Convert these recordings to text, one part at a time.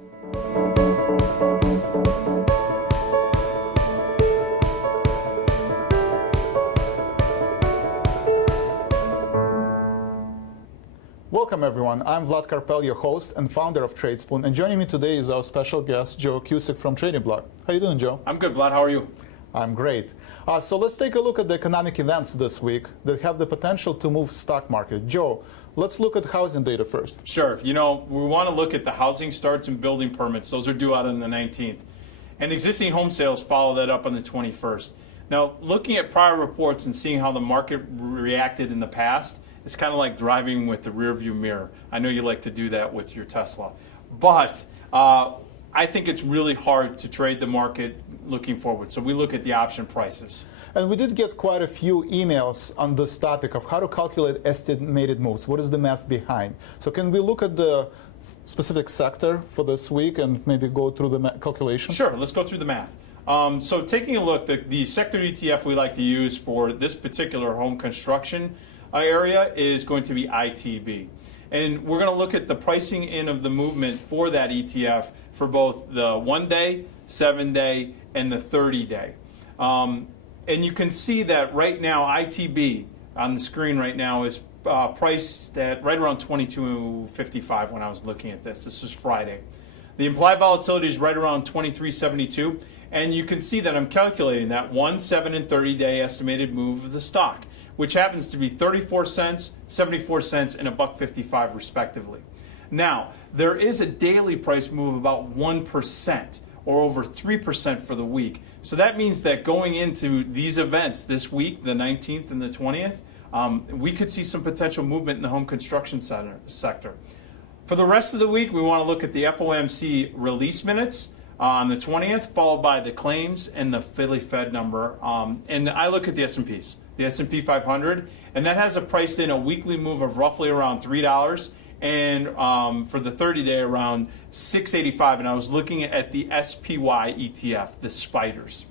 Welcome everyone, I'm Vlad Karpel, your host and founder of Tradespoon, and joining me today is our special guest, Joe Cusick from Trading Block. How you doing, Joe? I'm good, Vlad, how are you? I'm great. So let's take a look at the economic events this week that have the potential to move stock market. Joe, let's look at housing data first. Sure, we want to look at the housing starts and building permits. Those are due out on the 19th. And existing home sales follow that up on the 21st. Now, looking at prior reports and seeing how the market reacted in the past, it's kind of like driving with the rear view mirror. I know you like to do that with your Tesla. But I think it's really hard to trade the market looking forward. So we look at the option prices. And we did get quite a few emails on this topic of how to calculate estimated moves. What is the math behind? So can we look at the specific sector for this week and maybe go through the calculations? Sure, let's go through the math. So taking a look, the sector ETF we like to use for this particular home construction area is going to be ITB. And we're going to look at the pricing in of the movement for that ETF for both the 1-day, 7-day, and the 30-day. And you can see that right now ITB on the screen right now is priced at right around 22.55 when I was looking at this. This was Friday. The implied volatility is right around 23.72. And you can see that I'm calculating that 1, 7, and 30-day estimated move of the stock, which happens to be 34 cents, 74 cents, and $1.55 respectively. Now, there is a daily price move of about 1% or over 3% for the week. So that means that going into these events this week, the 19th and the 20th, we could see some potential movement in the home construction sector. For the rest of the week, we want to look at the FOMC release minutes on the 20th, followed by the claims and the Philly Fed number. And I look at the S&Ps, the S&P 500, and that has priced in a weekly move of roughly around $3, and for the 30-day around $6.85. And I was looking at the SPY ETF, the spiders.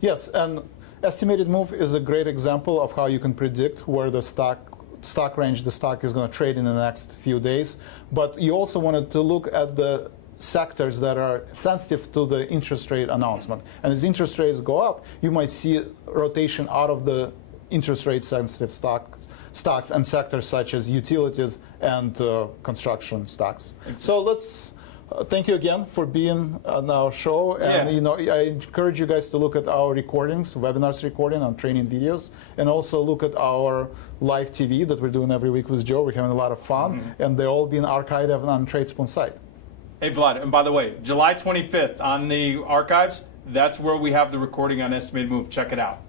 Yes, and estimated move is a great example of how you can predict where the stock range the stock is going to trade in the next few days. But you also wanted to look at the sectors that are sensitive to the interest rate announcement. And as interest rates go up, you might see rotation out of the interest rate sensitive stocks and sectors such as utilities and construction stocks. So let's thank you again for being on our show. And I encourage you guys to look at our recordings, webinars recording and training videos, and also look at our live TV that we're doing every week with Joe. We're having a lot of fun, and they're all being archived on Tradespoon site. Hey Vlad, and by the way, July 25th on the archives, that's where we have the recording on estimated move. Check it out.